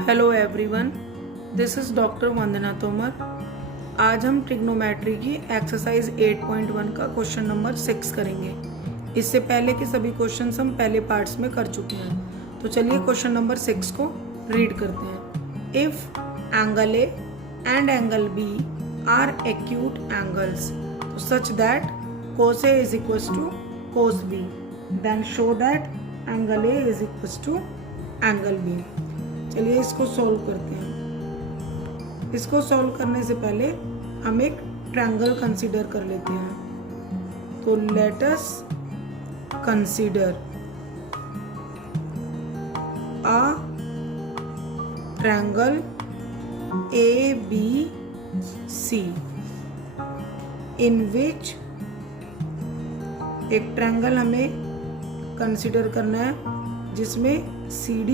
Hello everyone, this is doctor Vandana Tomar. आज हम trigonometry की एक्सरसाइज 8.1 का क्वेश्चन नंबर 6 करेंगे। इससे पहले के सभी क्वेश्चंस हम पहले पार्ट्स में कर चुके हैं। तो चलिए क्वेश्चन नंबर 6 को रीड करते हैं। If angle A and angle B are acute angles such that cos A is equals to cos B, then show that angle A is equals to angle B। चलिए इसको solve करते हैं। इसको solve करने से पहले हम एक ट्रायंगल कंसीडर कर लेते हैं। तो let us consider a triangle ABC इन विच एक ट्रायंगल हमें कंसीडर करना है जिसमें CD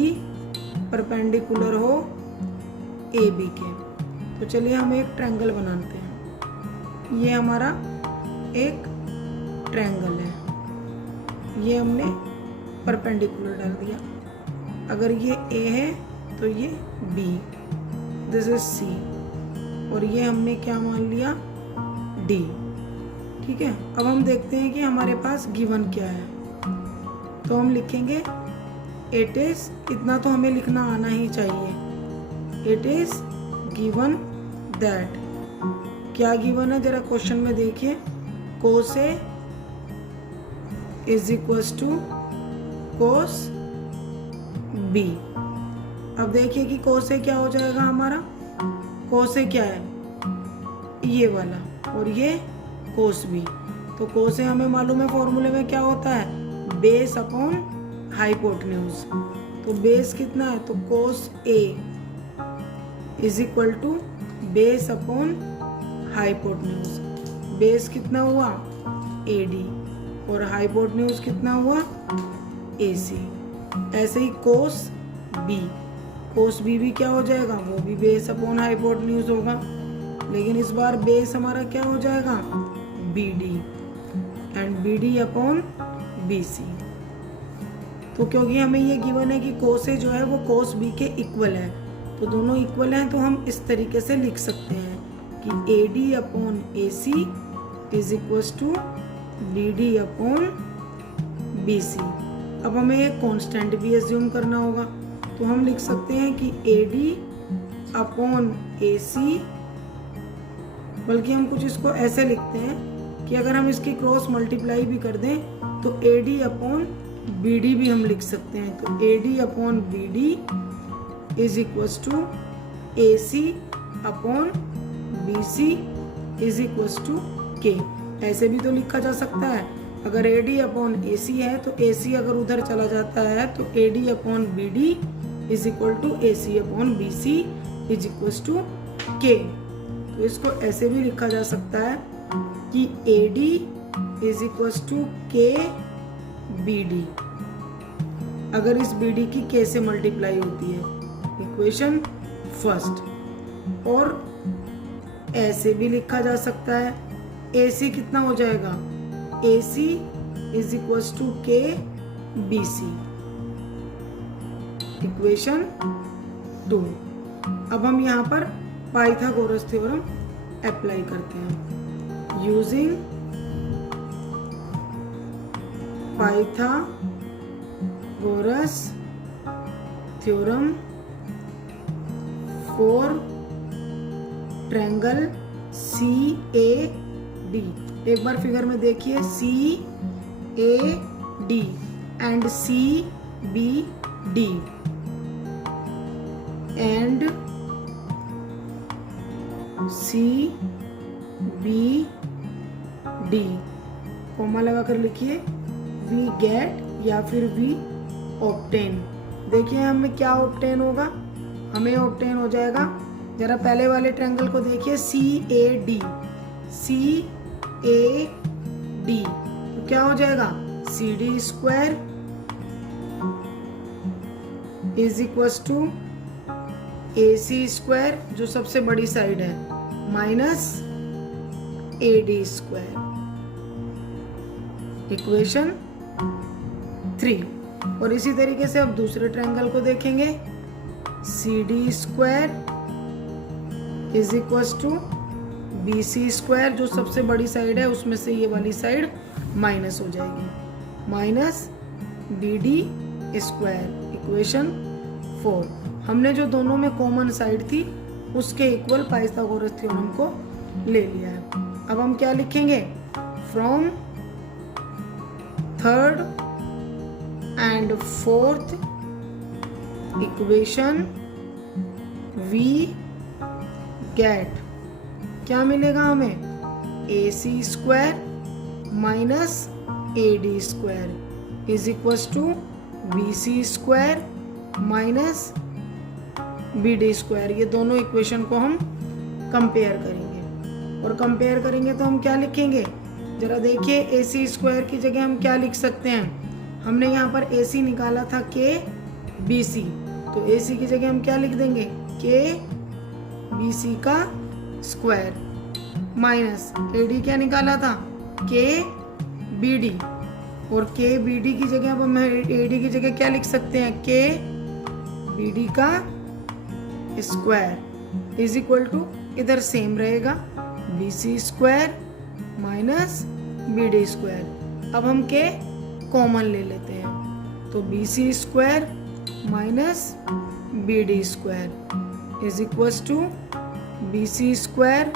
परपेंडिकुलर हो AB के। तो चलिए हम एक ट्रायंगल बनाते हैं। ये हमारा एक ट्रायंगल है, ये हमने परपेंडिकुलर डाल दिया। अगर ये A है तो ये B, दिस इज C, और ये हमने क्या मान लिया D। ठीक है, अब हम देखते हैं कि हमारे पास गिवन क्या है। तो हम लिखेंगे इट इज, इतना तो हमें लिखना आना ही चाहिए। इट इज गिवन दैट, क्या गिवन है जरा क्वेश्चन में देखिए। cos A is equals to cos B। अब देखिए कि cos A क्या हो जाएगा हमारा। cos A क्या है, ये वाला, और ये cos B। तो cos A हमें मालूम है फॉर्मूले में क्या होता है, बेस अपॉन हाइपोटेन्यूज। तो बेस कितना है, तो cos A is equal to base upon hypotenuse. Base कितना हुआ AD और हाइपोटेन्यूज कितना हुआ AC। ऐसे ही cos B भी क्या हो जाएगा, वो भी बेस अपॉन हाइपोटेन्यूज होगा, लेकिन इस बार बेस हमारा क्या हो जाएगा BD and BD upon BC। तो क्योंकि हमें ये गिवन है कि cos A जो है वो cos B के इक्वल है, तो दोनों इक्वल हैं, तो हम इस तरीके से लिख सकते हैं कि AD upon AC is equals to BD upon BC। अब हमें एक कांस्टेंट भी एज्यूम करना होगा, तो हम लिख सकते हैं कि AD अपॉन AC, बल्कि हम कुछ इसको ऐसे लिखते हैं कि अगर हम इसकी क्रॉस मल्टीप्लाई भी कर दें तो AD अपॉन BD भी हम लिख सकते हैं। तो AD upon BD is equals to AC upon BC is equals to K। ऐसे भी तो लिखा जा सकता है। अगर AD अपॉन AC है तो AC अगर उधर चला जाता है तो AD upon BD is equal to AC upon BC is equals to K। तो इसको ऐसे भी लिखा जा सकता है कि AD is equals to K BD, अगर इस BD की K से मल्टीप्लाई होती है, इक्वेशन फर्स्ट। और ऐसे भी लिखा जा सकता है, AC कितना हो जाएगा, AC is equals to K BC, equation 2। अब हम यहाँ पर पाइथागोरस थ्योरम अप्लाई करते हैं। Using Pythagoras theorem for triangle CAD। एक बार फिगर में देखिए, CAD and CBD and CBD, comma लगाकर लिखिए वी गेट या फिर वी ऑब्टेन। देखिए हमें क्या ऑब्टेन होगा, हमें ऑब्टेन हो जाएगा, जरा पहले वाले ट्रायंगल को देखिए CAD तो क्या हो जाएगा, CD square is equals to AC square जो सबसे बड़ी साइड है माइनस AD स्क्वायर, इक्वेशन 3। और इसी तरीके से अब दूसरे ट्रायंगल को देखेंगे, CD square is equal to BC square, जो सबसे बड़ी साइड है उसमें से ये वाली साइड माइनस हो जाएगी, माइनस BD स्क्वायर। इक्वेशन 4 हमने जो दोनों में कॉमन साइड थी उसके इक्वल पाइथागोरस थ्योरम को ले लिया है। अब हम क्या लिखेंगे, from third and fourth equation we get, क्या मिलेगा हमें, AC square minus AD square is equal to BC square minus BD square. ये दोनों इक्वेशन को हम कंपेयर करेंगे, और कंपेयर करेंगे तो हम क्या लिखेंगे, जरा देखिए AC स्क्वायर की जगह हम क्या लिख सकते हैं, हमने यहाँ पर AC निकाला था KBC, तो AC की जगह हम क्या लिख देंगे, KBC का स्क्वायर माइनस AD क्या निकाला था, KBD, और KBD की जगह अब हम AD की जगह क्या लिख सकते हैं, KBD का स्क्वायर इज इक्वल टू, इधर सेम रहेगा, BC square minus BD square. अब हम K कॉमन ले लेते हैं, तो BC square minus BD square is equal to BC square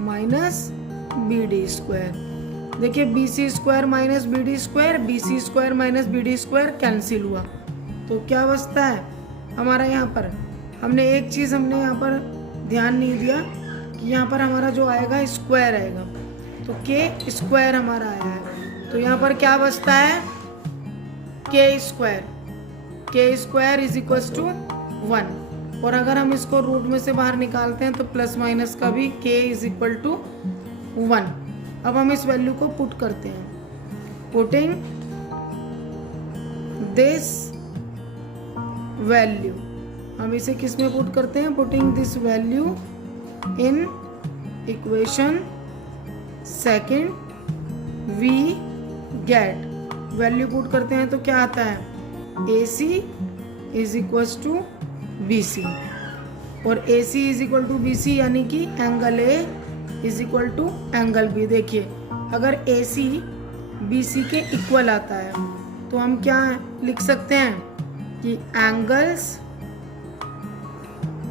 minus BD square. देखिए BC square minus BD square, BC square minus BD square cancel हुआ, तो क्या बचता है हमारा, यहाँ पर हमने एक चीज़ हमने यहाँ पर ध्यान नहीं दिया कि यहाँ पर हमारा जो आएगा स्क्वायर आएगा, तो K स्क्वायर हमारा आया है, तो यहाँ पर क्या बचता है, K square is equal to 1, और अगर हम इसको रूट में से बाहर निकालते हैं तो प्लस माइनस का भी K इज इक्वल टू 1। अब हम इस वैल्यू को पुट करते हैं, पुटिंग दिस वैल्यू, हम इसे किस में पुट करते हैं, putting this value in equation second we get, value put करते हैं तो क्या आता है, AC is equal to BC, और AC is equal to BC यानी कि angle A is equal to angle B। देखिए अगर AC BC के इक्वल आता है तो हम क्या लिख सकते हैं कि angles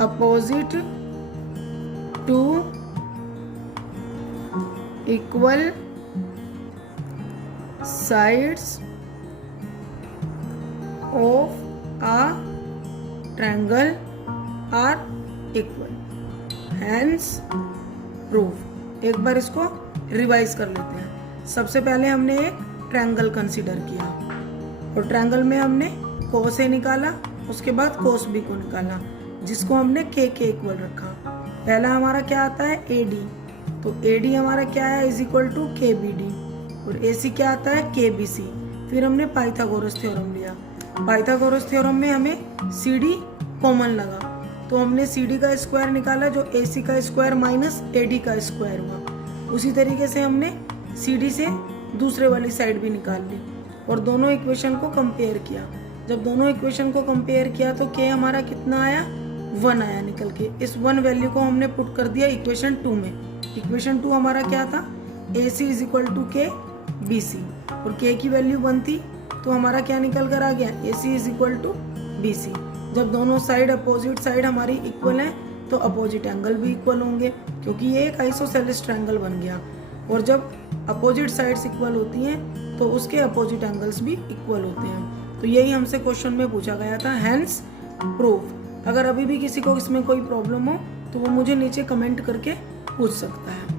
opposite to equal sides of a triangle are equal, hence proof. एक बार इसको रिवाइज कर लेते हैं। सबसे पहले हमने एक ट्रायंगल कंसीडर किया, और ट्रायंगल में हमने cos A निकाला, उसके बाद cos B को निकाला, जिसको हमने K के इक्वल रखा। पहला हमारा क्या आता है, AD, तो AD हमारा क्या है, इज इक्वल टू KBD, और AC क्या आता है, KBC। फिर हमने पाइथागोरस थ्योरम लिया, पाइथागोरस थ्योरम में हमें CD कॉमन लगा, तो हमने CD का स्क्वायर निकाला जो AC का स्क्वायर माइनस AD का स्क्वायर हुआ। उसी तरीके से हमने CD से दूसरे वाली साइड भी निकाल ली, और दोनों इक्वेशन को कंपेयर किया। जब दोनों इक्वेशन को कंपेयर किया तो K हमारा कितना आया, 1 आया निकल के। इस 1 वैल्यू को हमने पुट कर दिया इक्वेशन 2 में। इक्वेशन 2 हमारा क्या था, AC is equal to KBC, और K की वैल्यू 1 थी, तो हमारा क्या निकल कर आ गया, AC is equal to BC। जब दोनों साइड अपोजिट साइड हमारी इक्वल है तो अपोजिट एंगल भी इक्वल होंगे, क्योंकि ये एक आइसोसेलेस ट्रायंगल बन गया। और जब अपोजिट साइड्स इक्वल होती हैं तो उसके अपोजिट एंगल्स भी इक्वल होते हैं। तो यही हमसे क्वेश्चन में पूछा गया था, हैंस प्रूफ। अगर अभी भी किसी को इसमें कोई प्रॉब्लम हो तो वो मुझे नीचे कमेंट करके पूछ सकता है।